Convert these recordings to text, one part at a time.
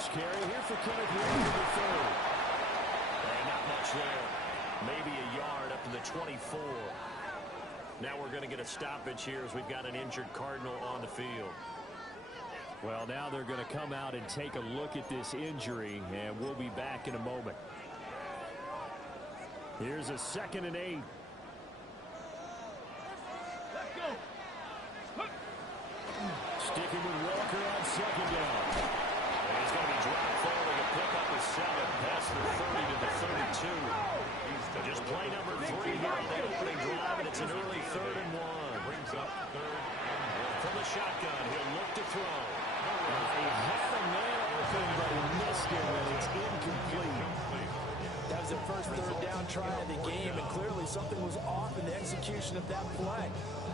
first carry. Here for Kenneth Walker, the third. And not much there. Maybe a yard up to the 24. Now we're going to get a stoppage here as we've got an injured Cardinal on the field. Well, now they're going to come out and take a look at this injury, and we'll be back in a moment. Here's a 2nd and 8. Let's go. Sticking with Walker on 2nd down. And he's going to be dropped forward to pick up his 7. Past the 30 to the 32. Just play number 3 here on the opening drive, and it's an early 3rd and 1. Brings up 3rd and 1. From the shotgun, he'll look to throw. He had a man open, but he missed him, and it's incomplete. That was their first 3rd down try of the game, and clearly something was off in the execution of that play.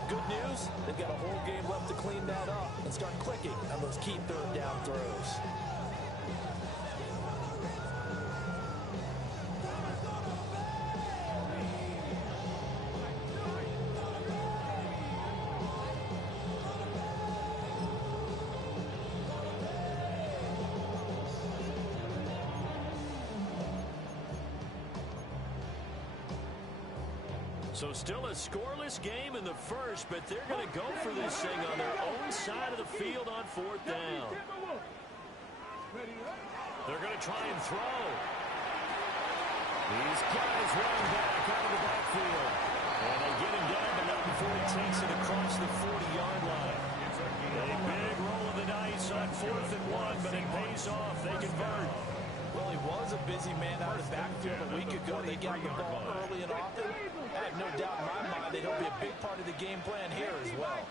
Good news, they've got a whole game left to clean that up and start clicking on those key 3rd down throws. So still a scoreless game in the first, but they're going to go for this thing on their own side of the field on 4th down. They're going to try and throw. These guys running back out of the backfield. And they get him down, but not before he takes it across the 40-yard line. A big roll of the dice on 4th and 1, but it pays off. They convert. Well, he was a busy man out of the backfield a week ago. They got the ball early and often. I have no doubt in my mind that he'll be a big part of the game plan here as well.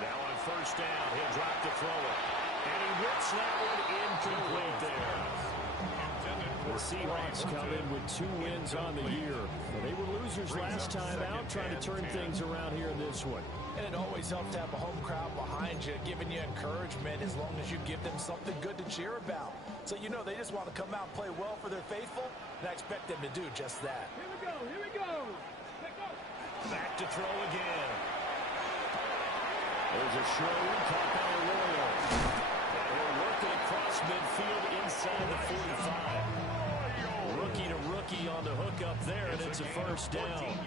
Now on 1st down, he'll drop to throw it. And he whips that one incomplete there. The Seahawks come in with 2 wins on the year. They were losers last time out, trying to turn things around here in this one. And it always helps to have a home crowd behind you, giving you encouragement as long as you give them something good to cheer about. So you know they just want to come out and play well for their faithful, and I expect them to do just that. Here we go. Here we go. Let's go. Back to throw again. There's a show caught by Arroyo. They're working across midfield inside the 45. Rookie to rookie on the hook up there, and it's a 1st down.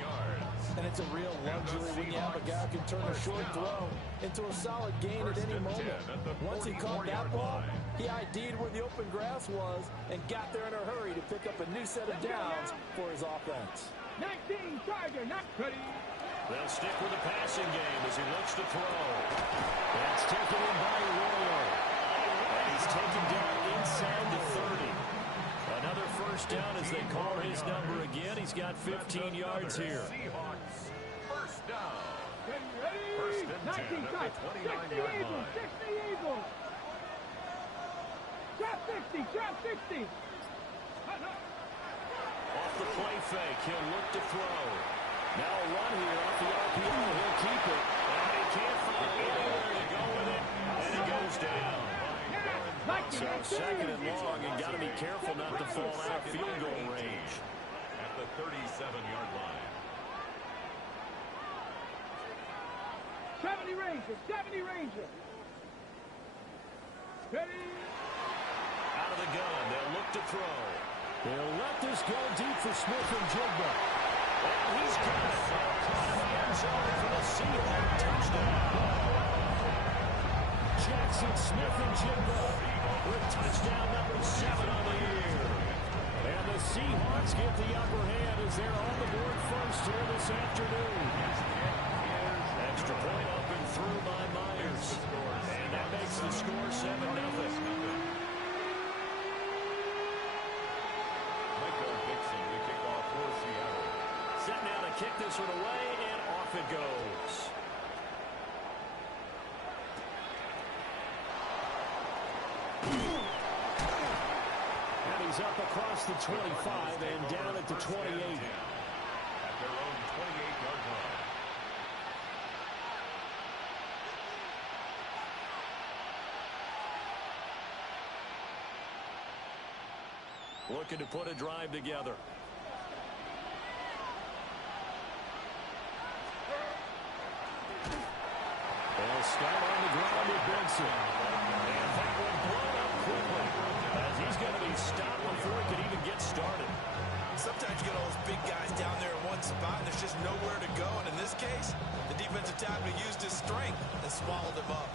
And it's a real luxury when you have a guy who can turn a short throw into a solid gain at any moment. Once he caught that ball, he ID'd where the open grass was and got there in a hurry to pick up a new set of downs for his offense. 19 Charger, not ready. They'll stick with the passing game as he looks to throw. That's taken in by Arroyo. And he's taken down inside the 30. Another 1st down as they call his number again. He's got 15 yards here. Seahawks, 1st down. Ready? 1st and 10 at the 29-yard line. 60 Eagles. Drop 60. Drop 60. Off the play fake, he'll look to throw. Now a run here off the RPO. He'll keep it. And he can't find anywhere to go with it. And it goes down. So 2nd and long, and got to be careful not to fall out of field goal range. At the 37-yard line. 70 Ranger. 70 Ranger. Ready? Out of the gun, they'll look to throw. They'll let this go deep for Smith and Jigba. And he's got it. Caught in the end zone for the Seahawks touchdown. Jackson Smith and Jigba with touchdown number 7 on the year. And the Seahawks get the upper hand as they're on the board first here this afternoon. Extra point up and through by Myers. And that makes the score 7-0. Set now to kick this one away, and off it goes. And he's up across the 25 and down at the 28. At their own 28-yard line. Looking to put a drive together. They'll start on the ground with Benson. And that one blown up quickly. He's stopped before he could even get started. Sometimes you get all those big guys down there in one spot, and there's just nowhere to go. And in this case, the defensive tackle used his strength and swallowed him up.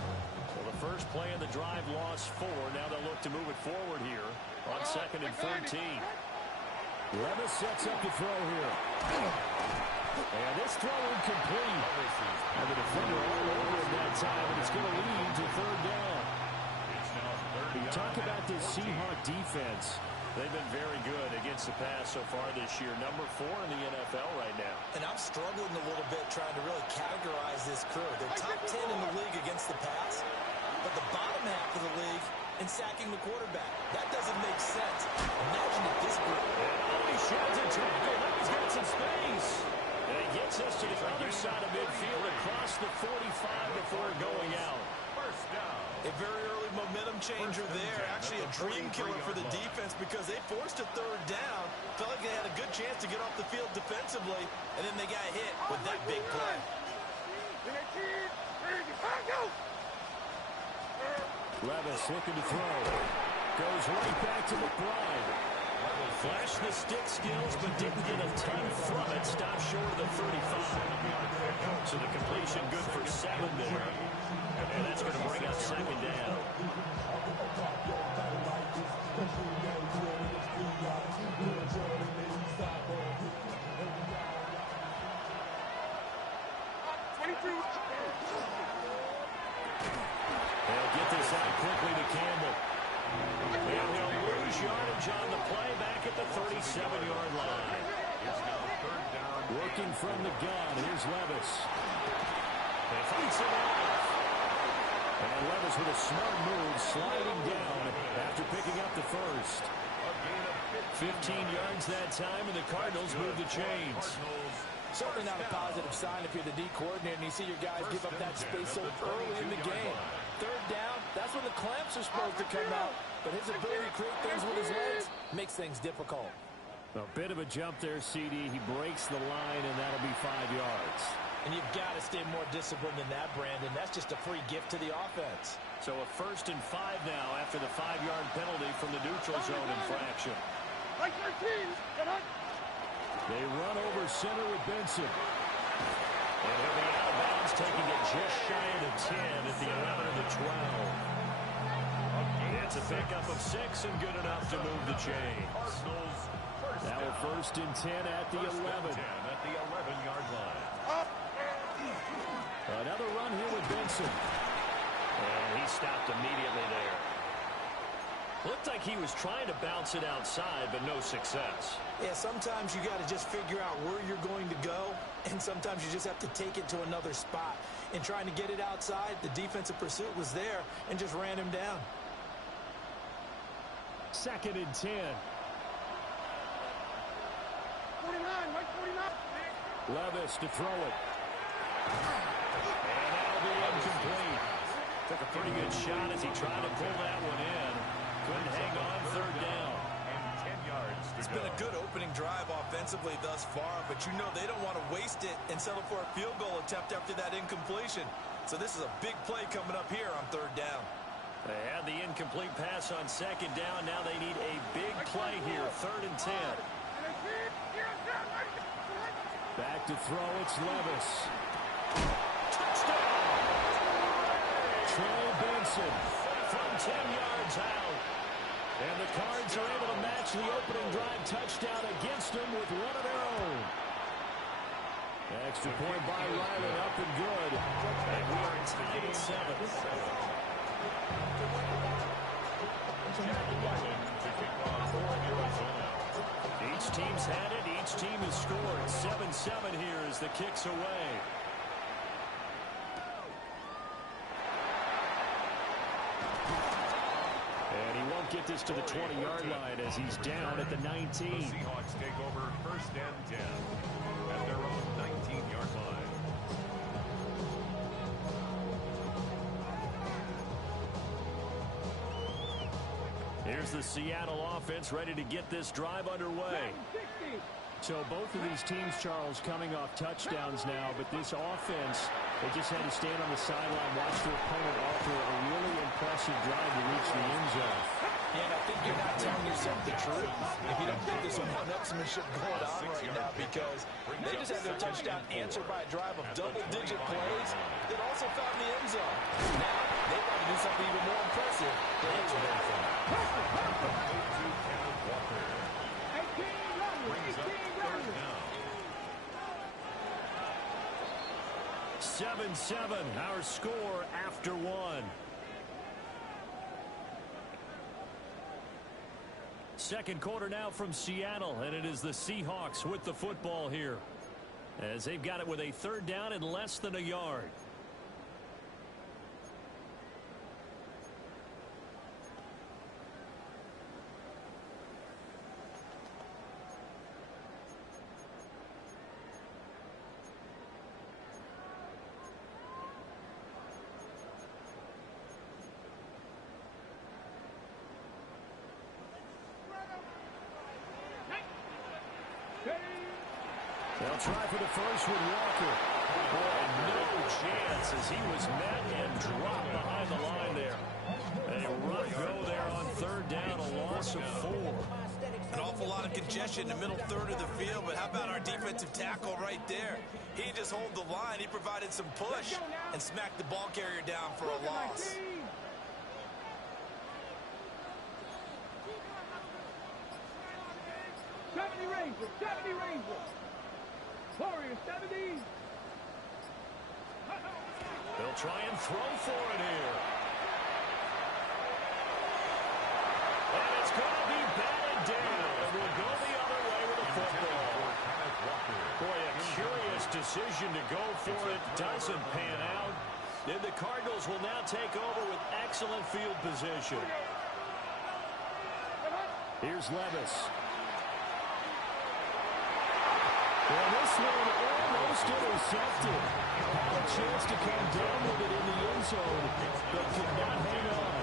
Well, the first play of the drive lost 4. Now they'll look to move it forward here on 2nd and 13. Levis sets up to throw here. And this throw incomplete. And the defender all over him that time, and it's going to lead to 3rd down. You talk about this Seahawk defense. They've been very good against the pass so far this year. Number 4 in the NFL right now. And I'm struggling a little bit trying to really categorize this crew. They're top 10 in the league against the pass, but the bottom half of the league in sacking the quarterback. That doesn't make sense. Imagine if this group... He sheds a tackle. Now he's got some space. And he gets us to the other side of midfield across the 45 before going out. First down. A very early momentum changer there. Actually a dream killer for the defense because they forced a 3rd down. Felt like they had a good chance to get off the field defensively, and then they got hit with that big play. Levis looking to throw. Goes right back to McBride. Flashed the stick skills, but didn't get a ton from it. Stopped short of the 35. So the completion good for 7 there. And that's going to bring up 2nd down. They'll get this out quickly to Campbell. And they'll lose yardage on the play back at the 37-yard line. Working from the gun. Here's Levis. They fights him off. And Levis with a smart move, sliding down after picking up the first. 15 yards that time, and the Cardinals move the chains. Certainly not a positive sign if you're the D coordinator and you see your guys give up that space so early in the game. 3rd down, that's when the clamps are supposed to come out. But his ability to create things with his legs makes things difficult. A bit of a jump there, CD. He breaks the line, and that'll be 5 yards. And you've got to stay more disciplined than that, Brandon. That's just a free gift to the offense. So a 1st and 5 now after the 5-yard penalty from the neutral zone infraction. They run over center with Benson. And he'll be out of bounds, taking it just shy of the 10 at the 11 of the 12. It's a pickup of 6 and good enough to move the chains. Now a 1st and 10 at the 11. At the 11-yard line. Another run here with Benson. And he stopped immediately there. Looked like he was trying to bounce it outside, but no success. Yeah, sometimes you got to just figure out where you're going to go, and sometimes you just have to take it to another spot. And trying to get it outside, the defensive pursuit was there and just ran him down. 2nd and 10. 49. Levis to throw it. And that'll be incomplete. Took a pretty good shot as he tried to pull that one in. Couldn't hang on 3rd down. And 10 yards to It's go. been a good opening drive offensively thus far, but you know they don't want to waste it and settle for a field goal attempt after that incompletion. So this is a big play coming up here on 3rd down. They had the incomplete pass on 2nd down. Now they need a big play here. 3rd and 10. Back to throw, it's Levis. Touchdown! Trey Benson. From 10 yards out. And the Cards are able to match the opening drive touchdown against them with one of their own. Extra point by Ryland, up and good. And we are tied at 7. Each team's had it. Each team has scored. 7-7 here as the kick's away. And he won't get this to the 20-yard line as he's down at the 19. The Seahawks take over 1st and 10 at their own 19-yard line. Here's the Seattle offense ready to get this drive underway. So both of these teams, Charles, coming off touchdowns now, but this offense, they just had to stand on the sideline, watch their opponent offer a really impressive drive to reach the end zone. And I think you're not telling yourself the truth if you don't think there's some one-upsmanship going on right now, because they just had their touchdown answered by a drive of double-digit plays that also found the end zone. Now, they want to do something even more impressive to answer that thing. 7-7, our score after one. Second quarter now from Seattle, and it is the Seahawks with the football here, as they've got it with a third down and less than a yard. They'll try for the first with Walker. Boy, no chance as he was met and dropped behind the line there. A rough go there on third down, a loss of 4. An awful lot of congestion in the middle third of the field, but how about our defensive tackle right there? He didn't just hold the line, he provided some push and smacked the ball carrier down for a loss. Warriors, 70. They'll try and throw for it here. And it's going to be batted down. We'll go the other way with the football. Boy, a curious decision to go for it. Doesn't pan out. Then the Cardinals will now take over with excellent field position. Here's Levis. Well, this one almost intercepted. Had a chance to come down with it in the end zone, but could not hang on.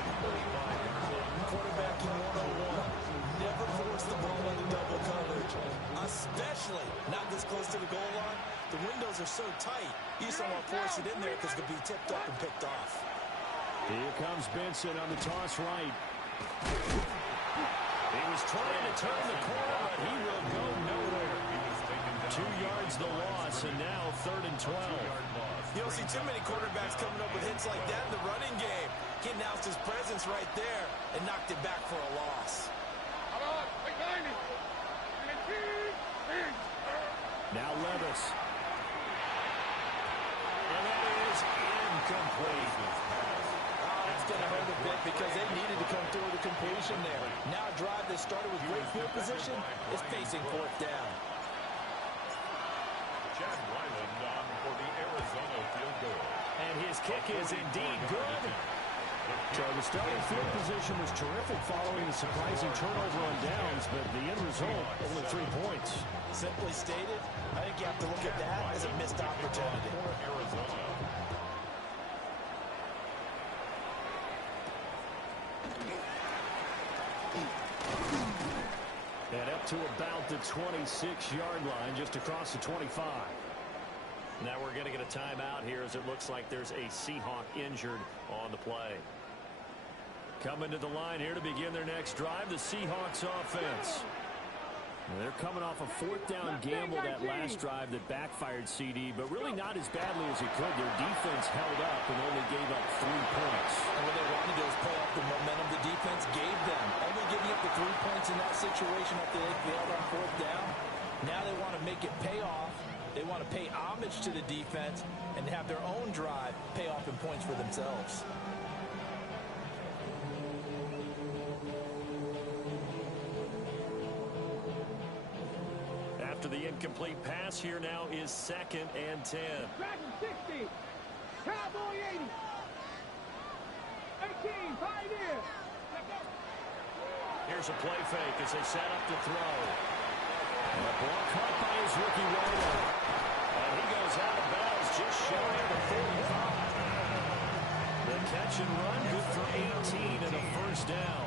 Quarterbacking 101. Never force the ball into double coverage, especially not this close to the goal line. The windows are so tight, you just don't want to force it in there because it could be tipped up and picked off. Here comes Benson on the toss right. He was trying to turn the corner, but he will go nowhere. 2 yards the loss, and now 3rd and 12. You don't see too many quarterbacks coming up with hits like that in the running game. He announced his presence right there and knocked it back for a loss. Now Levis. And that is incomplete. That's going to hurt a bit because they needed to come through the completion there. Now a drive that started with great field position is facing 4th down. Chad Ryland on for the Arizona field goal. And his kick is indeed good. So the starting field position was terrific following the surprising turnover on downs, but the end result, only 3 points. Simply stated, I think you have to look at that as a missed opportunity. Arizona. And up to about the 26-yard line, just across the 25. Now we're going to get a timeout here as it looks like there's a Seahawk injured on the play. Coming to the line here to begin their next drive, the Seahawks offense. They're coming off a 4th down gamble that last drive that backfired CD, but really not as badly as it could. Their defense held up and only gave up 3 points. And what they wanted to do is play off the momentum the defense gave them. Only giving up the 3 points in that situation after they failed on 4th down. Now they want to make it pay off. They want to pay homage to the defense and have their own drive pay off in points for themselves. After the incomplete pass, here now is 2nd and 10. Dragon 60. Cowboy 80. 18. Pioneer. Here's a play fake as they set up to throw. And the ball caught by his rookie runner. And he goes out of bounds just shy of the 45. The catch and run good for 18 and a 1st down.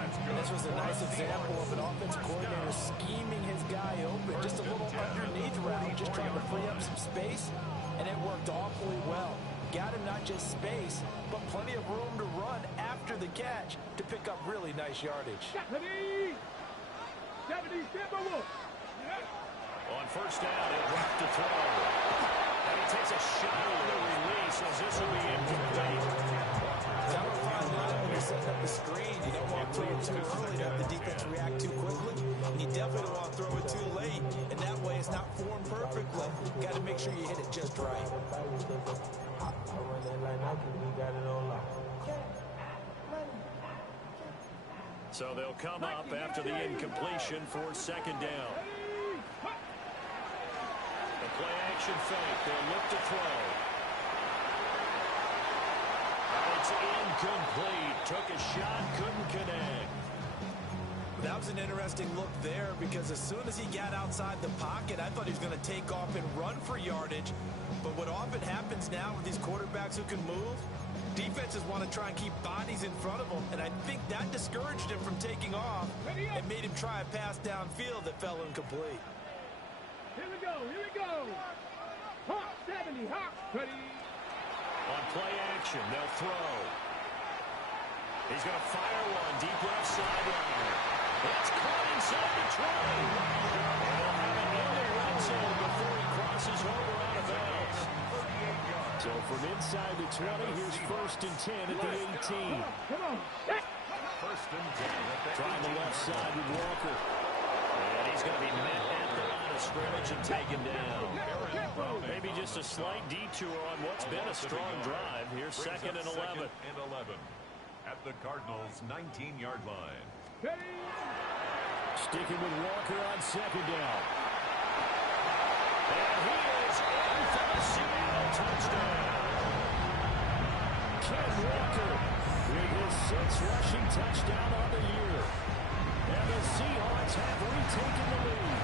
And this was a nice example of an offensive coordinator scheming his guy open. Just a little underneath route, just trying to free up some space, and it worked awfully well. got him not just space, but plenty of room to run after the catch to pick up really nice yardage. 70, On first down, he'll drop to throw. And he takes a shot on the release as this will be incomplete. That was fine line when you're setting up the screen. You don't want to throw it too early to have the defense react too quickly. And you definitely don't want to throw it too late. And that way it's not formed perfectly. You got to make sure you hit it just right. So they'll come up after the incompletion for second down. The play action fake. They'll look to throw. It's incomplete. Took a shot, couldn't connect. That was an interesting look there because as soon as he got outside the pocket, I thought he was going to take off and run for yardage. But what often happens now with these quarterbacks who can move, defenses want to try and keep bodies in front of them, and I think that discouraged him from taking off and made him try a pass downfield that fell incomplete. Here we go. Hawk 70, Hawk. Ready. On play action, they'll throw. He's going to fire one deep left sideline. It's caught inside the 20. And they'll have it in the red zone before he crosses over out of bounds. So from inside the 20, here's 1st and 10 at the 18. Come on. First and 10. Trying the left side with Walker. And he's going to be met at the line of scrimmage and taken down. Maybe just a slight detour on what's been a strong drive. Here's 2nd and 11. At the Cardinals' 19-yard line. Sticking with Walker on 2nd down. And he is in for the Seattle touchdown. Ken Walker with his 6th rushing touchdown on the year. And the Seahawks have retaken the lead.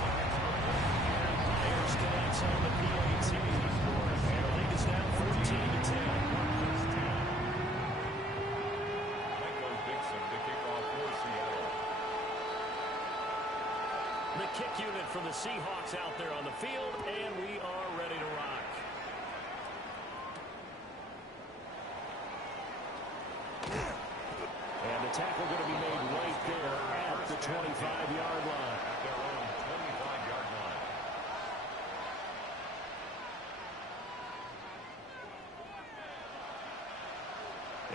Myers connects on the PAT. And the lead is now 14-10. The kick unit from the Seahawks out there on the field, and we are ready to rock. And the tackle going to be made right there at the 25-yard line. At their own 25-yard line.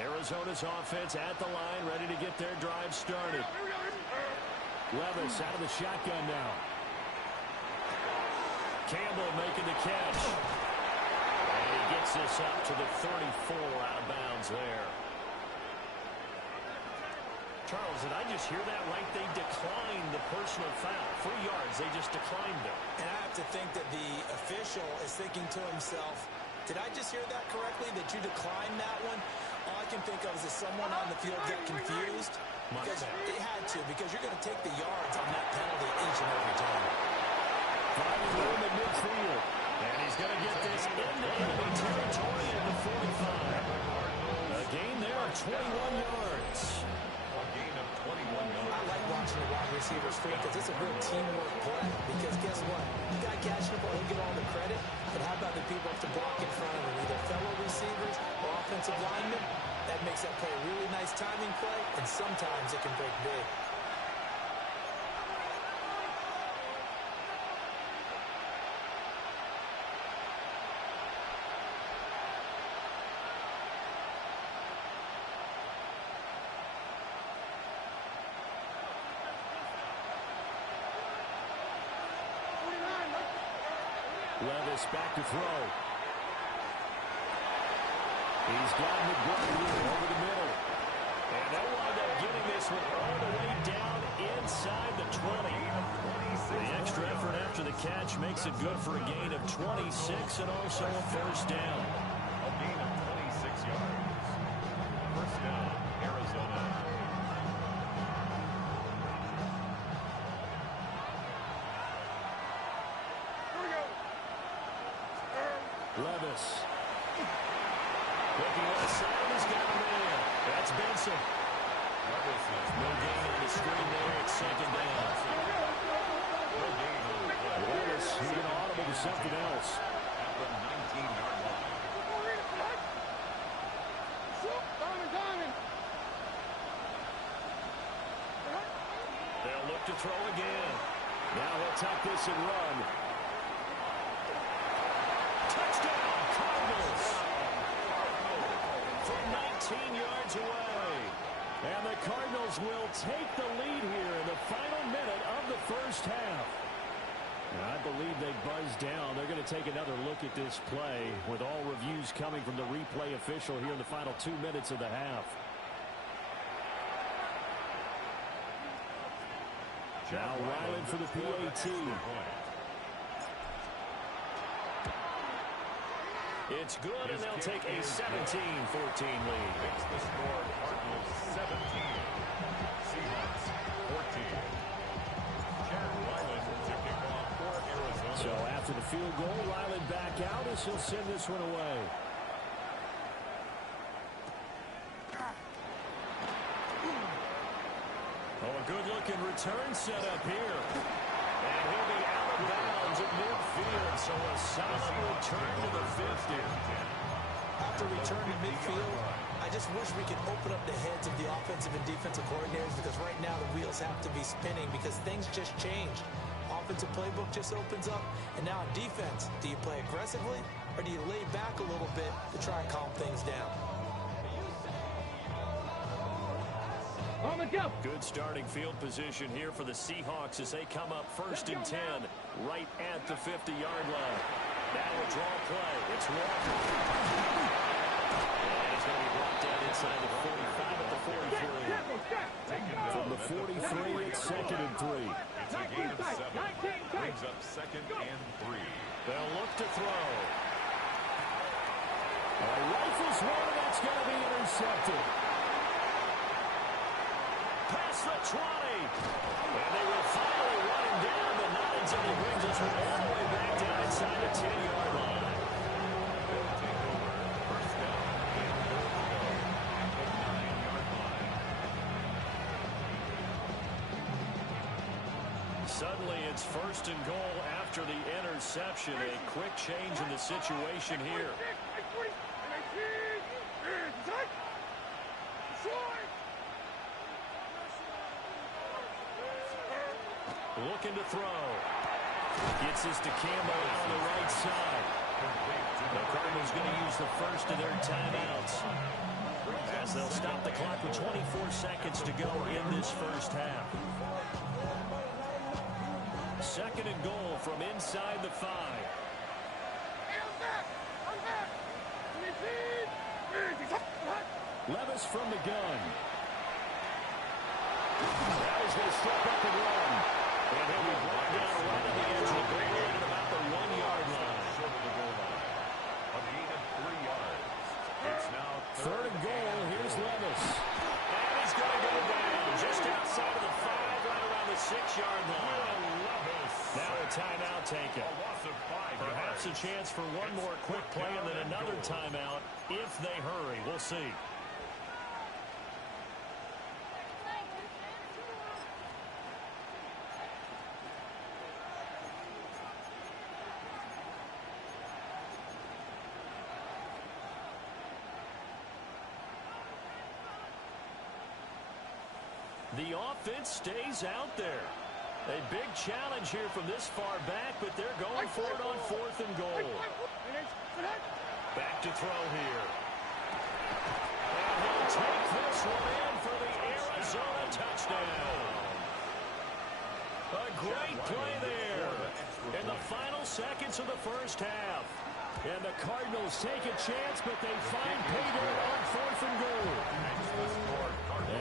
Arizona's offense at the line, ready to get their drive started. Levis out of the shotgun now. Campbell making the catch. And he gets this up to the 34 out of bounds there. Charles, did I just hear that right? They declined the personal foul. 3 yards, they just declined it. And I have to think that the official is thinking to himself, did I just hear that correctly, that you declined that one? All I can think of is that someone on the field got confused. Because they had to, because you're going to take the yards on that penalty each and every time. Finding room in midfield. And he's going to get this into enemy territory at the 45. A gain there of 21 yards. A gain of 21 yards. I like watching the wide receivers free because it's a real teamwork play. Because guess what? The guy catching the ball, he'll get all the credit. But how about the people up to block in front of him? Either fellow receivers or offensive linemen. That makes that play a really nice timing play, and sometimes it can break big. Levis back to throw. He's got McGregor over the middle. And they'll wind up getting this one all the way down inside the 20. The extra effort after the catch makes it good for a gain of 26 and also a first down. A gain of 26 yards. First down, Arizona. Levis. Looking left side, he's got a man. That's Benson. No gain on the screen there at 2nd down. Levis, he's going to audible to something else. At the 19-yard line. up to throw again. Now he'll tuck this and run. Touchdown, Cardinals. From 19 yards away. And the Cardinals will take the lead here in the final minute of the first half. And I believe they buzzed down. They're going to take another look at this play with all reviews coming from the replay official here in the final 2 minutes of the half. Now Ryland for the PAT. It's good, and they'll take a 17-14 lead. Makes the score Cardinals 17, Seahawks 14. Chad Ryland to kick off for Arizona. So after the field goal, Ryland back out as he'll send this one away. Oh, a good-looking return set up here. And he'll be out of bounds at midfield, so a solid return to the 50. After return to midfield, I just wish we could open up the heads of the offensive and defensive coordinators, because right now the wheels have to be spinning because things just changed. Offensive playbook just opens up, and now on defense, do you play aggressively or do you lay back a little bit to try and calm things down? On the go. Good starting field position here for the Seahawks as they come up 1st and 10 right at the 50-yard line. Now a draw play. It's Walker. And he's going to be brought down inside the 45 at the 43. From the 43, it's 2nd and 3. It's a gain of 7. Brings up 2nd and 3. They'll look to throw. Rifles one, and that's going to be intercepted. Past the 20. And they will finally run him down, but not until he brings us all the way back down inside the 10-yard line. They'll take over. First down and goal to go at the 9-yard line. Suddenly it's 1st and goal after the interception. A quick change in the situation here. Looking to throw. Gets this to Campbell on the right side. The Cardinals going to use the first of their timeouts as they'll stop the clock with 24 seconds to go in this first half. 2nd and goal from inside the 5. Levis from the gun. Now he's going to step up and run. And he'll be brought down right on the edge of the goal line at about the 1-yard line. Short of the goal line. A gain of 3 yards. It's now 3rd and goal. Here's Levis. And he's going to go down just outside of the 5, right around the 6-yard line. Now a timeout taken. A loss of 5 Perhaps a chance for one more quick play and then another timeout if they hurry. We'll see. The offense stays out there. A big challenge here from this far back, but they're going for it on 4th and goal. Back to throw here. And he'll take this one in for the Arizona touchdown. A great play there in the final seconds of the first half. And the Cardinals take a chance, but they find pay dirt on 4th and goal.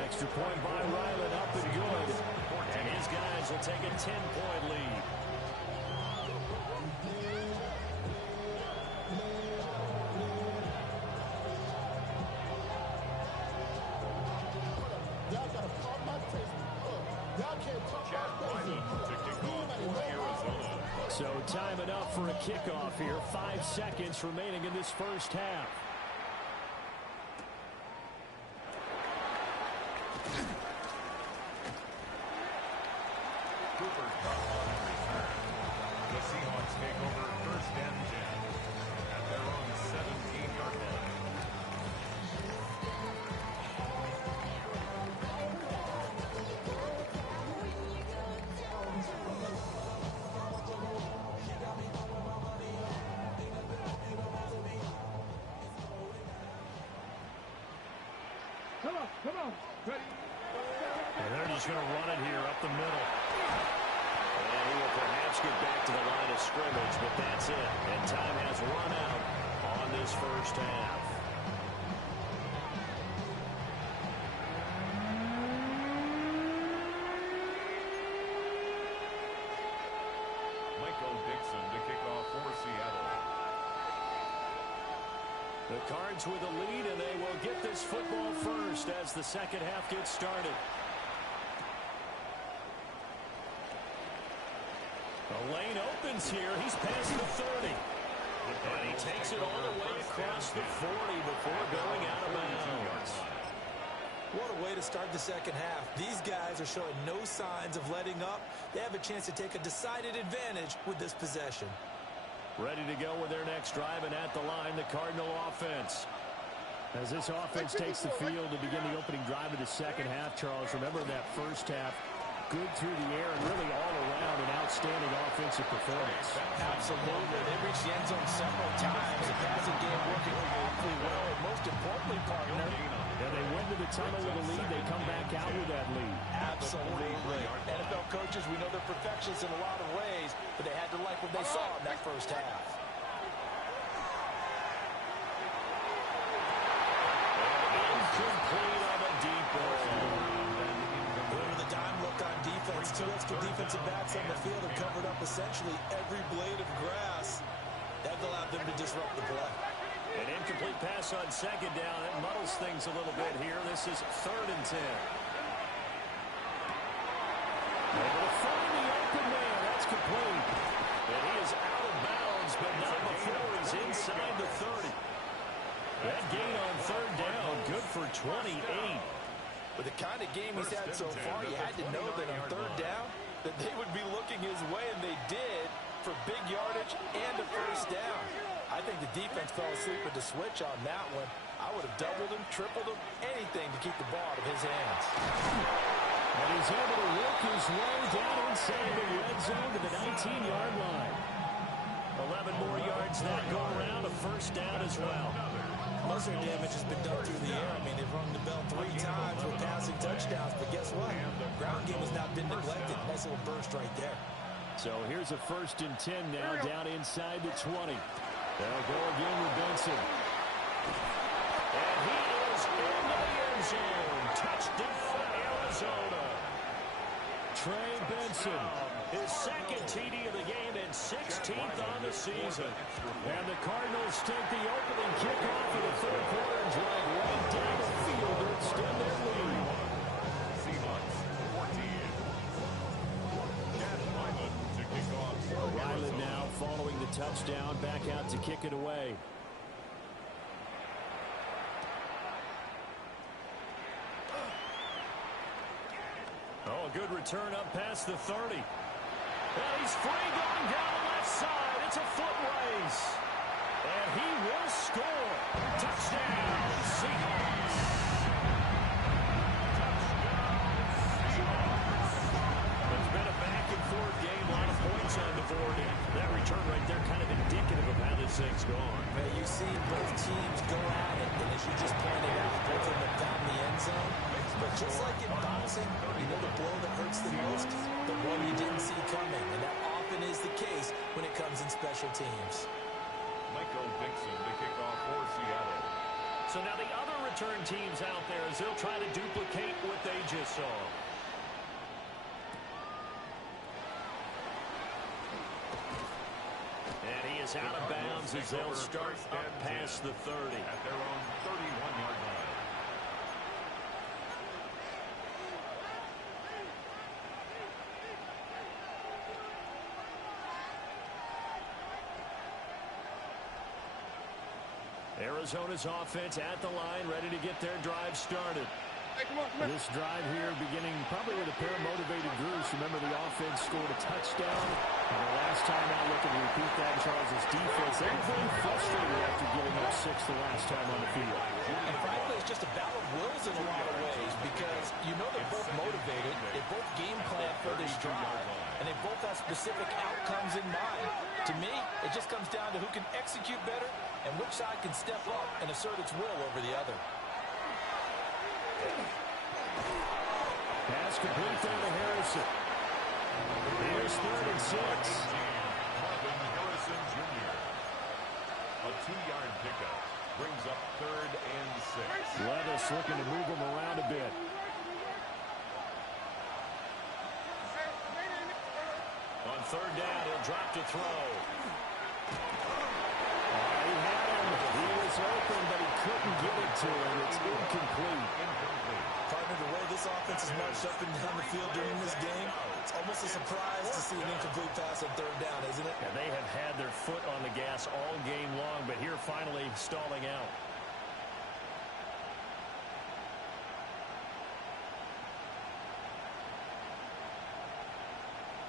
Extra point by Ryland, up and good. And his guys will take a 10-point lead. So time enough for a kickoff here. 5 seconds remaining in this first half. Cooper's caught on the return. The Seahawks take over 1st and 10 at their own 17-yard line. And they're just going to run it here up the middle. And he will perhaps get back to the line of scrimmage, but that's it. And time has run out on this first half. The Cards with a lead, and they will get this football first as the second half gets started. The lane opens here. He's past the 30. And he takes it all the way across the 40 before going out of bounds. What a way to start the second half. These guys are showing no signs of letting up. They have a chance to take a decided advantage with this possession. Ready to go with their next drive, and at the line, the Cardinal offense. As this offense takes the field to begin the opening drive of the second half, Charles, remember that first half, good through the air and really all around an outstanding offensive performance. Absolutely. They reached the end zone several times. The passing game working awfully well, and most importantly, partner, and they went to the tunnel with a lead. They come back out with that lead. Absolutely. NFL coaches, we know they're perfectionists in a lot of ways, but they had to like what they saw in that first half. Incomplete on a deep ball. Over the dime look on defense. Two extra defensive backs on the field and covered up essentially every blade of grass. That allowed them to disrupt the play. An incomplete pass on second down. It muddles things a little bit here. This is 3rd and 10. Able to find the open man. That's complete. And he is out of bounds, but not before he's inside the 30. That gain on 3rd down, good for 28. With the kind of game he's had so far, you had to know that on 3rd down, that they would be looking his way, and they did, for big yardage and a first down. I think the defense fell asleep at the switch on that one. I would have doubled him, tripled him, anything to keep the ball out of his hands. And he's able to work his way down inside the red zone to the 19-yard line. 11 more yards that go around, a first down as well. Most of their damage has been done through the air. I mean, they've rung the bell 3 times with passing touchdowns, but guess what? Ground game has not been neglected. Nice little burst right there. So here's a 1st and 10 now down inside the 20. They'll go again with Benson. And he is in the end zone. Touchdown, Arizona. Trey Benson, his 2nd TD of the game and 16th on the season. And the Cardinals take the opening kickoff of the 3rd quarter and drive right down the field to extend their lead. Seahawks 14. Chad Ryland to kick off. Ryland now following the touchdown, back out to kick it away. Oh, a good return up past the 30. And he's free going down the left side. It's a foot race. And he will score. Touchdown, Seahawks. It's been a back-and-forth game. A lot of points on the board. And that return right there kind of indicative of how this thing's gone. Man, you see both teams go at it, and as you just pointed out, both of them have found the end zone. But just like in boxing, you know the blow that hurts the most? The one you didn't see coming, and that often is the case when it comes in special teams. Michael Dixon to kick off for Seattle. So now the other return teams out there as they'll try to duplicate what they just saw. And he is out of bounds as they'll start up past the 30. At their own 31-yard line. Arizona's offense at the line, ready to get their drive started. This drive here beginning probably with a pair of motivated groups. Remember, the offense scored a touchdown. And the last time out, looking to repeat that, Charles' defense, they were very frustrated after giving up 6 the last time on the field. And frankly, it's just a battle of wills in a lot of ways because you know they're both motivated, they both game plan for this drive, and they both have specific outcomes in mind. To me, it just comes down to who can execute better and which side can step up and assert its will over the other. Pass complete there to Harrison. Here's 3rd and 6. Marvin Harrison Jr. A 2-yard pickup brings up 3rd and 6. Levis looking to move him around a bit. On 3rd down, he'll drop to throw. He had him. He was open, but he couldn't get it to him. It's incomplete. Partner, the way this offense has marched up and down the field during this game, it's almost a surprise to see an incomplete pass on 3rd down, isn't it? And they have had their foot on the gas all game long, but here finally stalling out.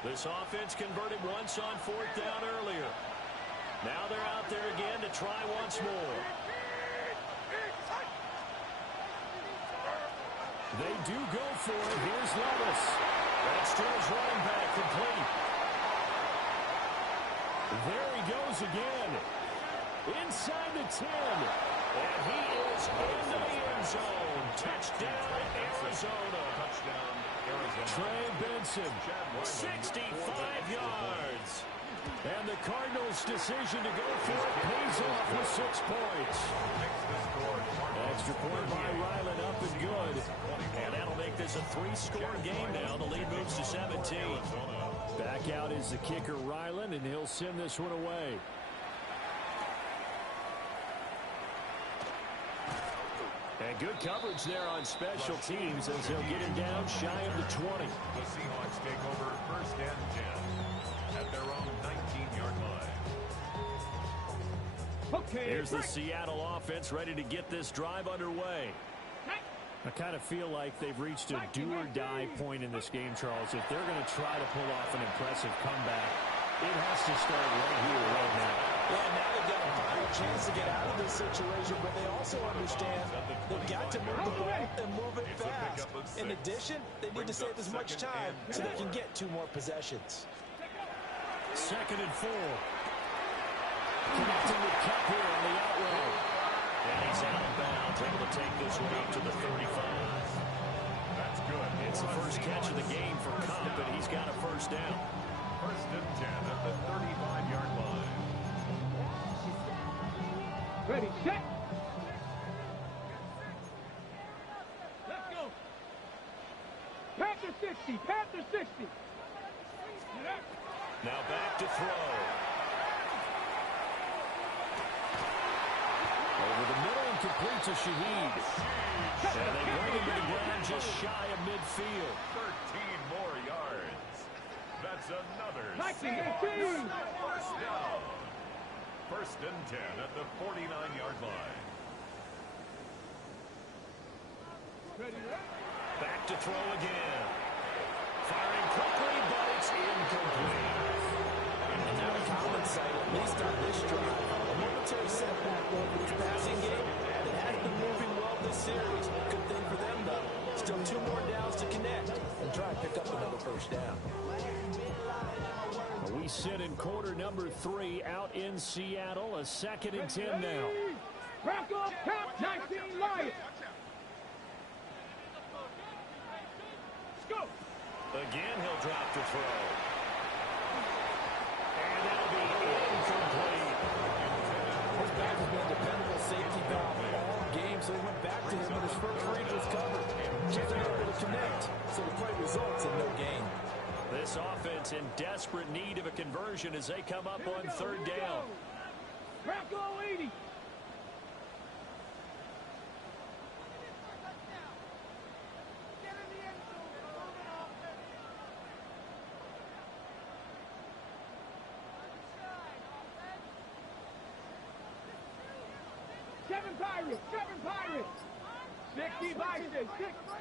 This offense converted once on 4th down earlier. Now they're out there again to try once more. They do go for it. Here's Levis. That's Stroh's running back complete. There he goes again. Inside the 10. And he is into the end zone. Touchdown, Arizona. Touchdown, Arizona. Trey Benson, 65 yards. And the Cardinals' decision to go for it pays off with 6 points. Extra point by Ryland, up and good. And that'll make this a 3-score game now. The lead moves to 17. Back out is the kicker, Ryland, and he'll send this one away. And good coverage there on special teams as he'll get him down shy of the 20. The Seahawks take over 1st and 10 at their own 19-yard line. Okay. Here's the Seattle offense ready to get this drive underway. I kind of feel like they've reached a do-or-die point in this game, Charles. If they're going to try to pull off an impressive comeback, it has to start right here, right now. Yeah, now they've got a final chance to get out of this situation, but they also understand they've got to move the ball and move it fast. In addition, they need to save as much time so they can get 2 more possessions. 2nd and 4. Connecting with Cup here on the out route. And he's out of bounds, able to take this one up to the 35. That's good. It's the first catch of the game for Cup, and he's got a 1st down. 1st and 10 at the 35-yard line. Ready, set. Let's go. Panther 60, Panther 60. Now back to throw. Over the middle and complete to Shaheed. And they bring him to the ground just shy of midfield. 13 more yards. That's another 19, Seahawks 18. 1st down. 1st and 10 at the 49-yard line. Back to throw again. Firing quickly, but it's incomplete. And now the Collins side, at least on this drive, a momentary setback over this passing game that has been moving well this series. Good thing for them, though. Still 2 more downs to connect and try and pick up another 1st down. We sit in quarter number 3 out in Seattle. A 2nd and 10 now. Back up, count 19 Lions. Let's go. Again, he'll drop to throw. And that'll be incomplete. His back has been a dependable safety valve all game, so he went back to him when his first read was covered. Just unable to connect, so the play results in no gain. This offense in desperate need of a conversion as they come up on 3rd down. Bronco 80. Seven Pirates. 60 Bison,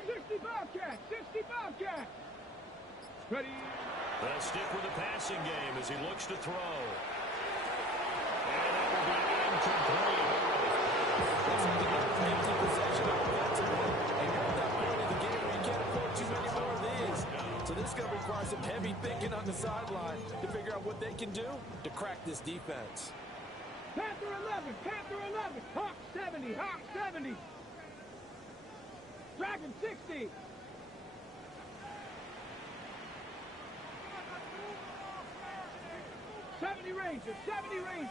60 Bobcats, 60 Bobcats. Ready. They'll stick with the passing game as he looks to throw. And that will be incomplete. Looks like another empty possession offensively. And you're at that point in the game where you can't afford too many more of these. So this is going to require some heavy thinking on the sideline to figure out what they can do to crack this defense. Panther 11, Hawk 70, Hawk 70. Dragon 60. 70 Rangers. 70 Rangers.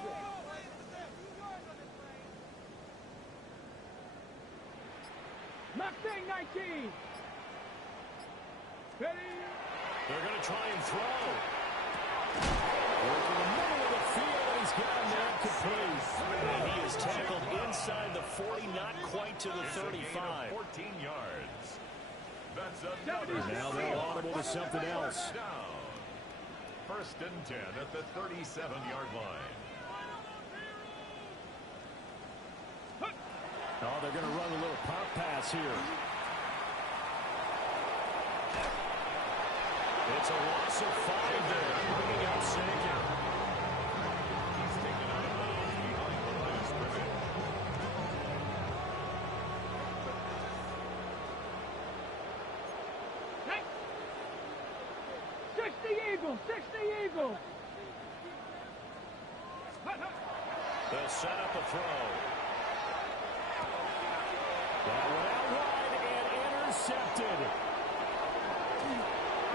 Mustang 19. Ready? They're going to try and throw. Working the middle of the field, and he's got him there complete. And he is tackled inside the 40, not quite to the 35. 14 yards. That's another. Now they're audible to something else. Down. First and 10 at the 37-yard line. Oh, they're going to run a little pop pass here. It's a loss of 5 there. Bringing out Sagan. He's taken out of bounds behind the line of scrimmage. Hey. 60 Eagles. 60 Eagles. They'll set up a throw. That went out wide and intercepted.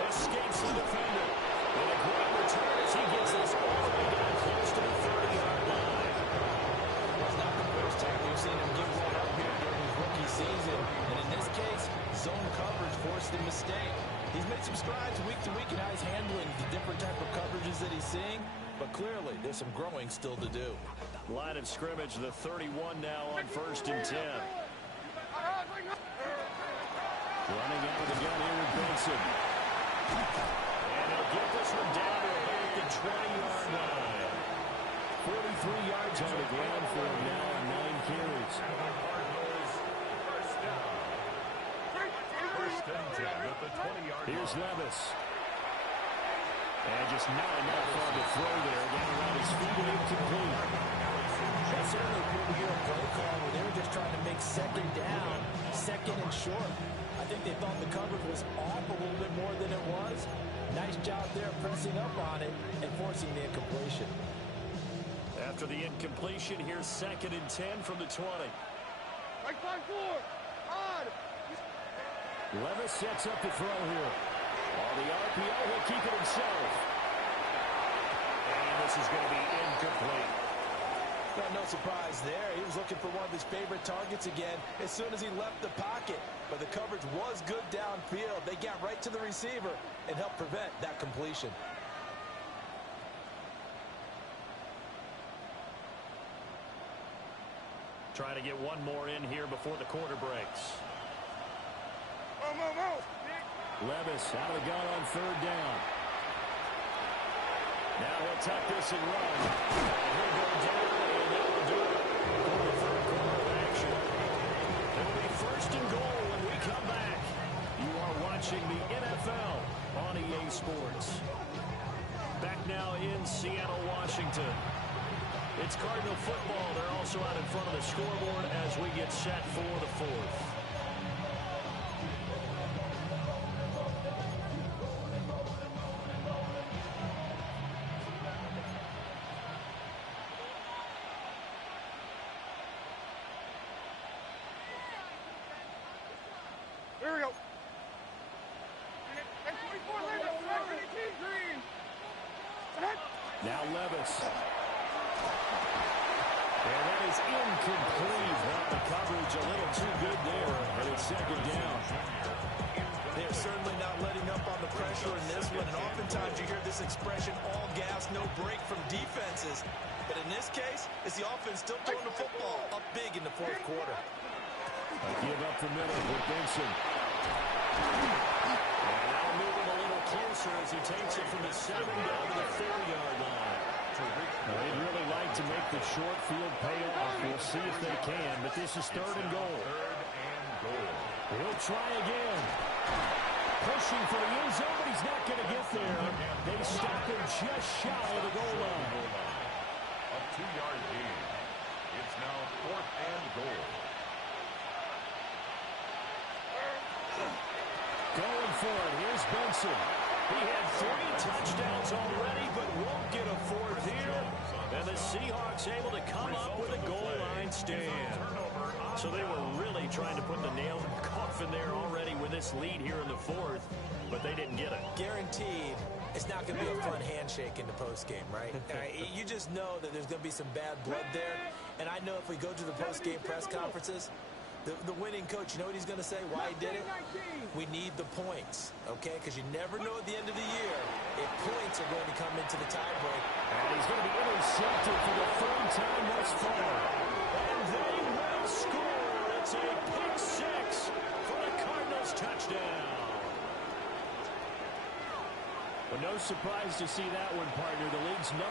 Escapes the defender. And a great return as he gets this all the way down close to the 30-yard line. It's not the first time we've seen him give one up here during his rookie season. And in this case, zone coverage forced the mistake. He's made some strides week to week in how he's handling the different type of coverages that he's seeing. But clearly, there's some growing still to do. Line of scrimmage, the 31 now on 1st and 10. Running out of the gun here with Benson. And he'll get this one down to about the 20-yard line. 43 yards on the ground for him now on 9 carries. First down. First and 10 at the 20-yard line. Here's Levis. And just not enough on the throw there. Down around his feet and incomplete. That certainly appeared to be a play call where they were just trying to make second down, second and short. I think they thought the coverage was off a little bit more than it was. Nice job there pressing up on it and forcing the incompletion. After the incompletion, here's 2nd and 10 from the 20. Right side forward. On. Levis sets up the throw here. On the RPO, he'll keep it himself. And this is going to be incomplete. Well, no surprise there. He was looking for one of his favorite targets again as soon as he left the pocket. But the coverage was good downfield. They got right to the receiver and helped prevent that completion. Trying to get one more in here before the quarter breaks. Levis out of the gun on 3rd down. Now he'll tuck this and run. And he'll go down, and that will do it for the 3rd quarter of action. It'll be 1st and goal when we come back. You are watching the NFL on EA Sports. Back now in Seattle, Washington. It's Cardinal football. They're also out in front of the scoreboard as we get set for the 4th. Here we go. Now Levis. And that is incomplete. Well, the coverage a little too good there, and it's 2nd down. They're certainly not letting up on the pressure in this one, and oftentimes you hear this expression, all gas, no break from defenses. But in this case, it's the offense still throwing the football up big in the 4th quarter. A give up the middle with Benson. And now moving a little closer as he takes it from the 7 down to the 4-yard line. They'd really like to make the short field pay off. We'll see if they can, but this is 3rd and goal. He'll try again. Pushing for the end zone, but he's not going to get there. They stop him just shy of the goal line. A 2-yard gain. It's now 4th and goal. Going for it. Here's Benson. He had 3 touchdowns already, but won't get a 4th here. And the Seahawks able to come up with a goal line stand. So they were really trying to put the nail in the coffin there already with this lead here in the 4th. but they didn't get it. Guaranteed, it's not going to be a fun handshake in the postgame, right? You just know that there's going to be some bad blood there. And I know if we go to the postgame press conferences, the winning coach, you know what he's going to say, why he did it? We need the points, okay? Because you never know at the end of the year if points are going to come into the tiebreak. And he's going to be intercepted for the third time thus far. And they will score. It's a pick six for the Cardinals touchdown. Well, no surprise to see that one, partner. The league's #1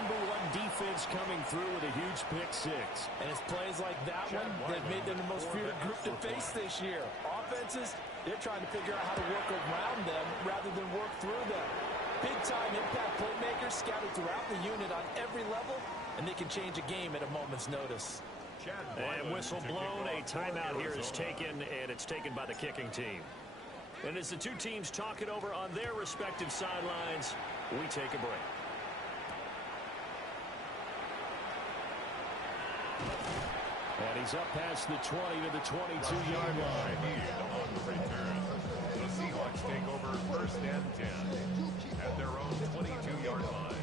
defense coming through with a huge pick six. And it's plays like that one that made them the most feared group to face this year. Offenses, they're trying to figure out how to work around them rather than work through them. Big-time impact playmakers scattered throughout the unit on every level, and they can change a game at a moment's notice. And whistle blown, a timeout here is taken, and it's taken by the kicking team. And as the two teams talk it over on their respective sidelines, we take a break. And he's up past the 20 to the 22-yard line. On the return, the Seahawks take over 1st and 10 at their own 22-yard line.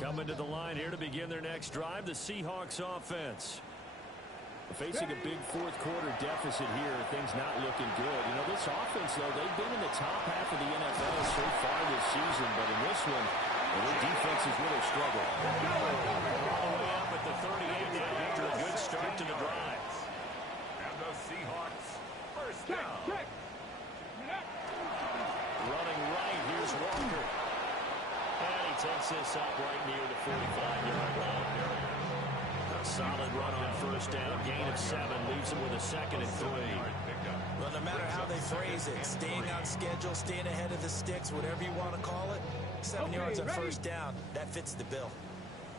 Coming to the line here to begin their next drive, the Seahawks offense. Facing a big fourth-quarter deficit here, things not looking good. You know, this offense, though, they've been in the top half of the NFL so far this season, but in this one, their defense has really struggled. All the way up at the 38 now after a good start to the drive. And the Seahawks, 1st down. Running right, here's Walker. And he takes this up right near the 45-yard line. A solid run on 1st down, gain of 7, leaves him with a 2nd and 3. Well, no matter how they phrase it, staying on schedule, staying ahead of the sticks, whatever you want to call it, 7 yards on 1st down, that fits the bill.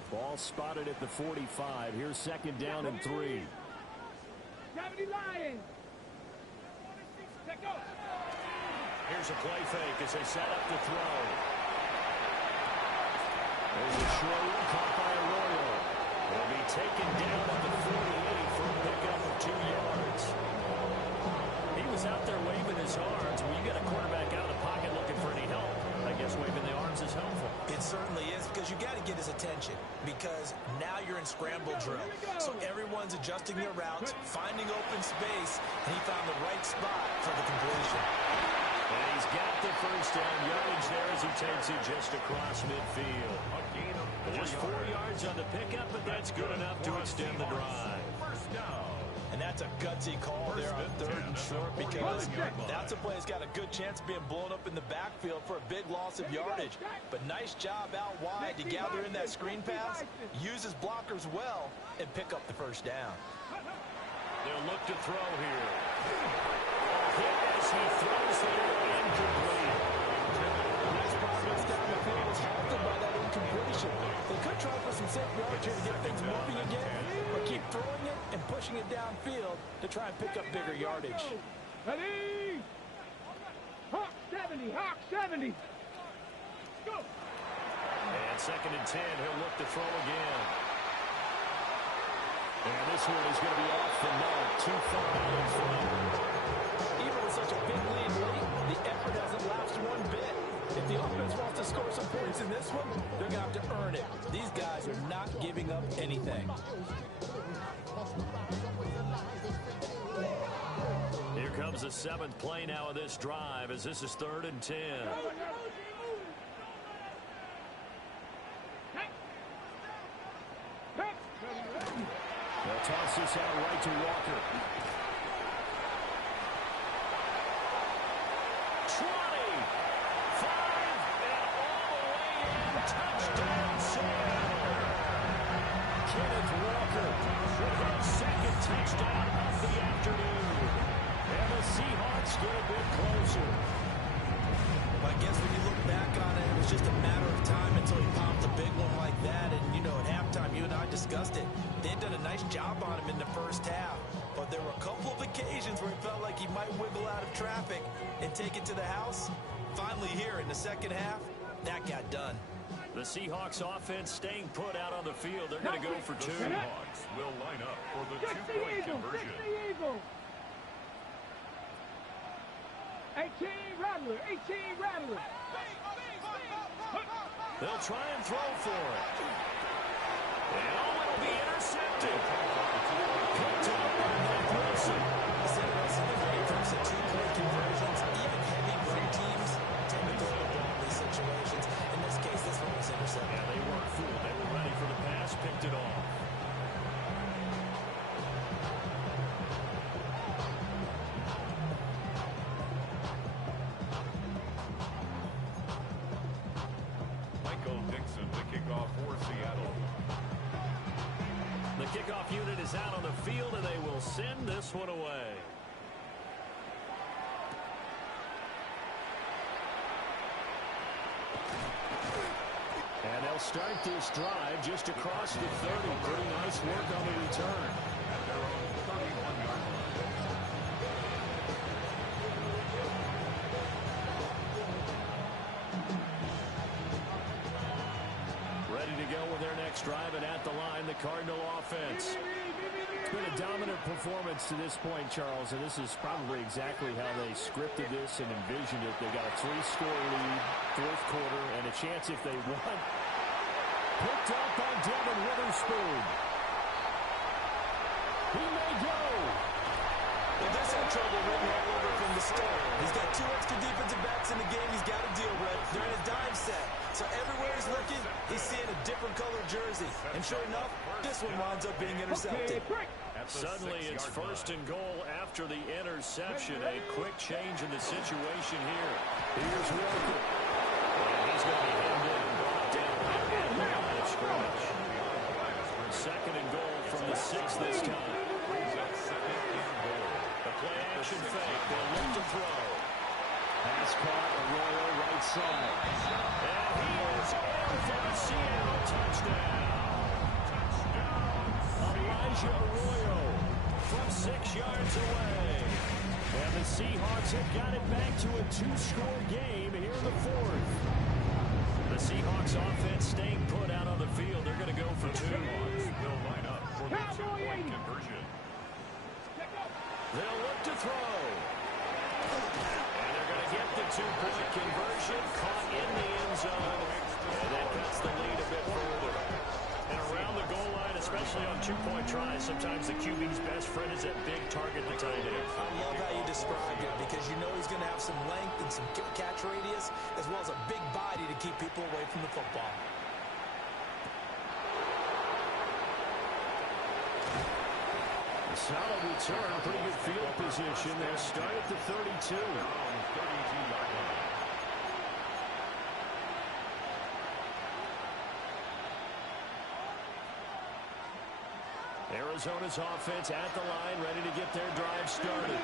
Ball spotted at the 45. Here's 2nd down and 3. 70 Lions. Let go. Here's a play fake as they set up to throw. There's a short one caught by Arroyo. Will be taken down at the 48 for a pickup of 2 yards. He was out there waving his arms. When you got a quarterback out of the pocket looking for any help, I guess waving the arms is helpful. It certainly is, because you got to get his attention, because now you're in scramble drill. So everyone's adjusting their routes, finding open space, and he found the right spot for the completion. And he's got the 1st down yardage there as he takes it just across midfield. Just 4 yards on the pickup, but that's good enough to extend the drive. 1st down. And that's a gutsy call there on 3rd and short, because that's a play that's got a good chance of being blown up in the backfield for a big loss of yardage. But nice job out wide to gather in that screen pass, use his blockers well, and pick up the 1st down. They'll look to throw here. Hit as he throws there, incomplete. Nice progress down the field was halted by that incompletion. They could try for some safe yards here to get things moving again, or keep throwing it and pushing it downfield to try and pick up bigger yardage. Ready? Hawk 70, Hawk 70. Go. And 2nd and 10, he'll look to throw again. And this one is going to be off the mark, too far out in front. Even with such a big lead late, the effort hasn't lapsed one bit. If the offense wants to score some points in this one, they're going to have to earn it. These guys are not giving up anything. Here comes the 7th play now of this drive as this is 3rd and 10. They'll toss this out right to Walker. 20, 5, and all the way in. Touchdown, Seattle. Kenneth Walker with his 2nd touchdown of the afternoon. And the Seahawks get a bit closer. Well, I guess when you look back on it, it was job on him in the first half. But there were a couple of occasions where he felt like he might wiggle out of traffic and take it to the house. Finally here in the second half, that got done. The Seahawks offense staying put out on the field. They're going to go for two. The Seahawks will line up for the two-point conversion. 18 Rattler, 18 Rattler. They'll try and throw for it. And it'll be intercepted. Picked up by Mike Wilson. It's interesting that when it comes to two-point conversions, even heavy run teams tend to throw the ball in these situations. In this case, this one was intercepted. Yeah, they weren't fooled. They were ready for the pass, picked it off. The kickoff unit is out on the field, and they will send this one away. And they'll start this drive just across the 30. Pretty nice work on the return. At their own 31-yard line. Ready to go with their next drive, and at the line, the Cardinal offense. It's been a dominant performance to this point, Charles, and this is probably exactly how they scripted this and envisioned it. They got a 3-score lead, fourth quarter, and a chance if they won. Picked up by Devin Witherspoon. He may go. Well, this had trouble written all over from the start. He's got 2 extra defensive backs in the game he's got to deal with during his dime set. So everywhere he's looking, he's seeing a different color jersey. And sure enough, this one winds up being intercepted. Suddenly it's first and goal after the interception. A quick change in the situation here. Here's Walker. And he's going to be hemmed in and brought down at the line of scrimmage. Second and goal from the 6 this time. The play action fake. They'll look to throw. Pass caught, Arroyo right side. And he is in for a Seattle touchdown. Elijah Arroyo from 6 yards away. And the Seahawks have got it back to a 2-score game here in the fourth. The Seahawks offense staying put out on the field. They're going to go for two. They'll line up for the two-point conversion. They'll look to throw. And they're going to get the two-point conversion. Caught in the end zone. And that cuts the lead a bit further. And around the goal line, especially on two-point tries, sometimes the QB's best friend is that big target, the tight end. I love how you described it because you know he's going to have some length and some catch radius as well as a big body to keep people away from the football. Solid return, pretty good field position. They'll start at the 32. 32-yard line. Arizona's offense at the line, ready to get their drive started.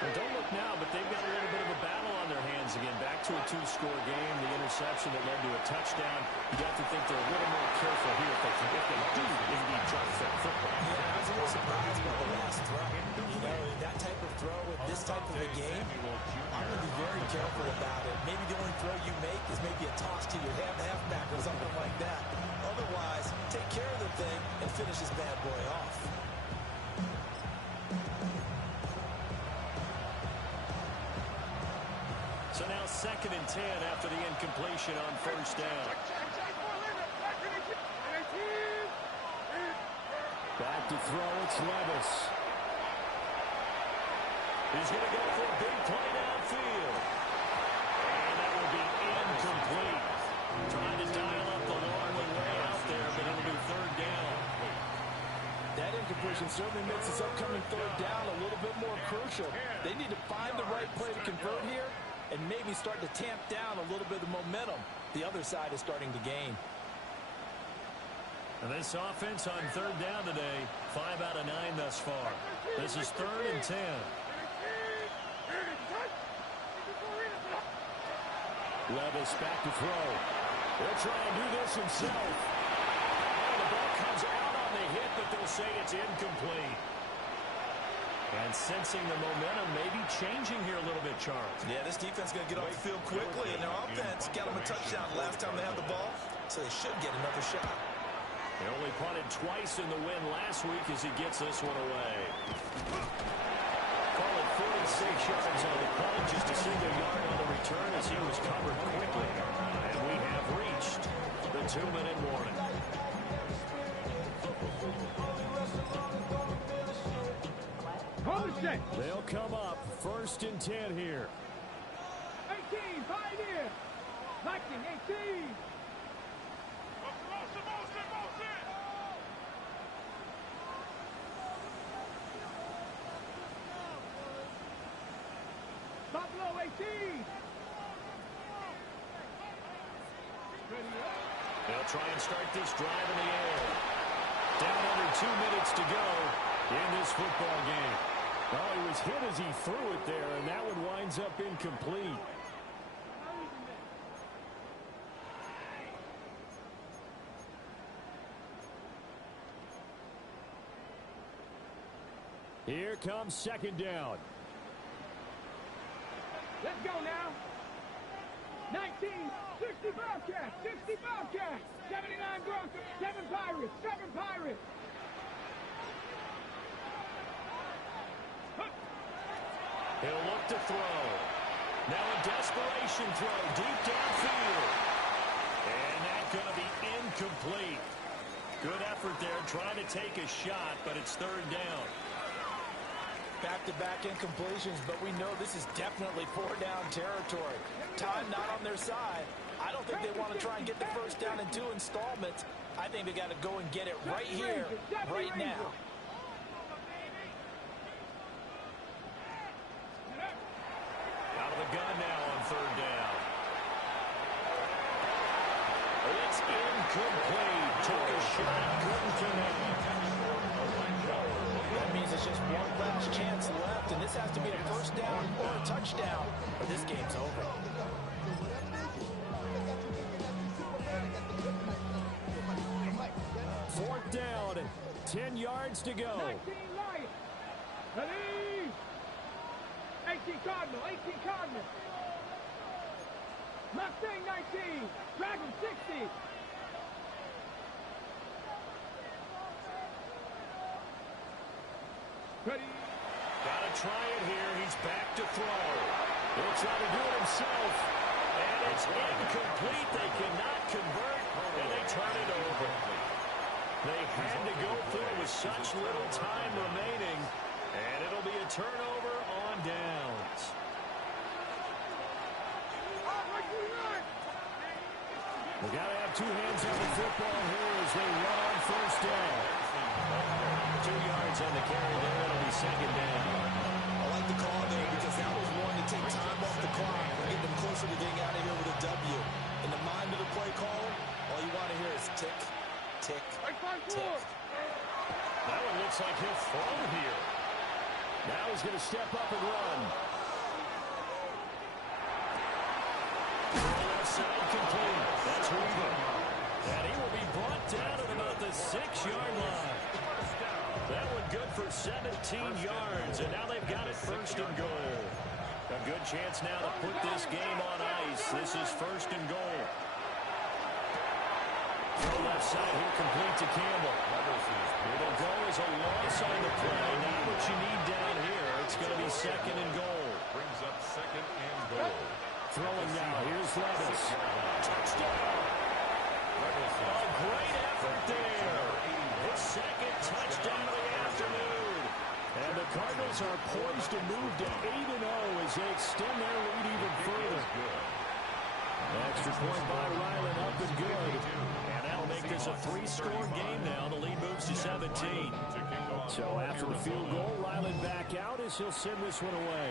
And don't look now, but they've got a little bit of a battle on their hands again. Back to a 2-score game. The interception that led to a touchdown. You have to think they're a little more careful here if they do indeed try to set football. Yeah, I was a little surprised by the last throw. You know, that type of throw with this type of a game, I'm going to be very careful about it. Maybe the only throw you make is maybe a toss to your halfback or something like that. Otherwise, take care of the thing and finish this bad boy off. So now 2nd and 10 after the incompletion on first down. Back to throw, it's Levis. He's going to go for a big play downfield. And that will be incomplete. Trying to dial up the long way out there, but it'll be 3rd down. That incompletion certainly makes this upcoming 3rd down a little bit more crucial. They need to find the right play to convert here and maybe start to tamp down a little bit of momentum. The other side is starting to gain. And this offense on 3rd down today, 5 out of 9 thus far. This is 3rd and 10. Levis back to throw. He'll try and do this himself. And the ball comes out on the hit, but they'll say it's incomplete. And sensing the momentum maybe changing here a little bit, Charles. Yeah, this defense is going to get off the field quickly, and their offense got them a touchdown last time they had the ball, so they should get another shot. They only punted twice in the win last week as he gets this one away. Call it 46 yards on the punt, just a single yard on the return as he was covered quickly. And we have reached the 2-minute warning. They'll come up 1st and 10 here. 18, Pioneer. Viking, 18. Buffalo, 18. They'll try and start this drive in the air. Down under 2 minutes to go in this football game. Oh, he was hit as he threw it there, and that one winds up incomplete. Here comes 2nd down. Let's go now. 19, 60 Bobcats, 60 Bobcats, 79 Broncos, 7 Pirates, 7 Pirates. He'll look to throw. Now a desperation throw deep downfield. And that's going to be incomplete. Good effort there trying to take a shot, but it's 3rd down. Back-to-back incompletions, but we know this is definitely 4-down territory. Time not on their side. I don't think they want to try and get the 1st down in 2 installments. I think they got to go and get it right here, right now. Out of the gun now on 3rd down. It's incomplete. Took a shot, couldn't connect. That means it's just one last chance left, and this has to be a 1st down or a touchdown, or this game's over. Fourth down, 10 yards to go. 19 Lions. Ready? 18 Cardinal, 18 Cardinal. Mustang 19, Dragon 60. Ready? Gotta try it here. He's back to throw. He'll try to do it himself. And it's incomplete. They cannot convert, and they turn it over. They had to go through with such little time remaining, and it'll be a turnover on downs. They gotta have 2 hands on the football here as they run on 1st down. 2 yards on the carry there. It'll be 2nd down. I like the call there because that was one to take time off the clock and get them closer to getting out of here with a W. In the mind of the play caller, all you want to hear is tick, tick, tick. That one looks like he'll throw here. Now he's going to step up and run. Left side complete. That's Weaver. And he will be brought down at about the 6-yard line. That one good for 17 yards, and now they've got it 1st and goal. A good chance now to put this game on ice. This is 1st and goal. Throw left side here, complete to Campbell. It'll go as a loss on the play. Not what you need down here. It's going to be 2nd and goal. Brings up 2nd and goal. Throwing now. Here's Levis. Touchdown. A great effort there. His 2nd touchdown of the afternoon. And the Cardinals are poised to move to 8-0 as they extend their lead even further. Extra point by Ryland, up and good. And that'll make this a 3-score game now. The lead moves to 17. So after the field goal, Ryland back out as he'll send this one away.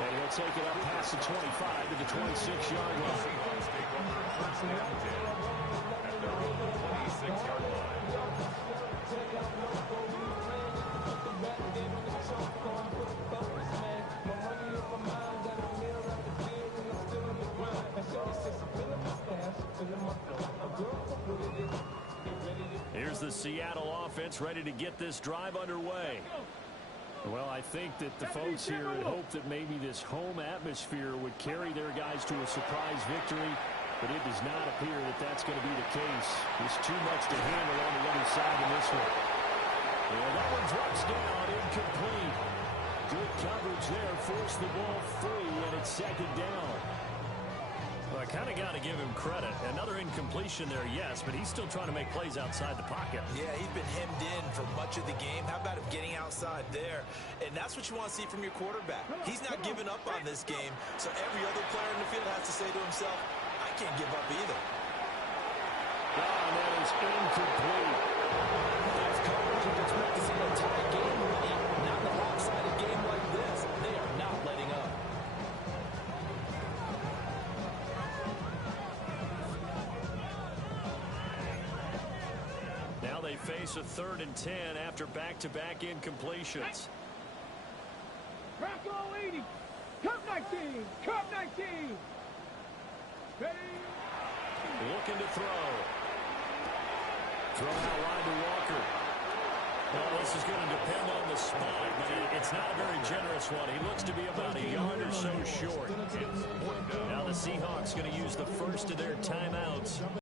And he'll take it up past the 25 to the 26-yard line. At their own 26-yard line. is the Seattle offense ready to get this drive underway. Well, I think that the folks here had hoped that maybe this home atmosphere would carry their guys to a surprise victory, but it does not appear that that's going to be the case. There's too much to handle on the other side in this one. And that one drops down, incomplete. Good coverage there, forced the ball free, and it's second down. Well, I kind of got to give him credit. Another incompletion there, yes, but he's still trying to make plays outside the pocket. Yeah, he's been hemmed in for much of the game. How about him getting outside there? And that's what you want to see from your quarterback. He's not giving up on this game, so every other player in the field has to say to himself, I can't give up either. And that is incomplete. That's coverage you expect to see a tie game winning. Not in a lopsided game like this. They are not letting up. Now they face a 3rd and 10 after back-to-back incompletions. Rocco 80. Cup 19. Cup 19. Ready. Looking to throw. Throw out wide to Walker. Well, this is going to depend on the spot, but it's not a very generous one. He looks to be about a yard or so short. Now the Seahawks going to use the first of their timeouts.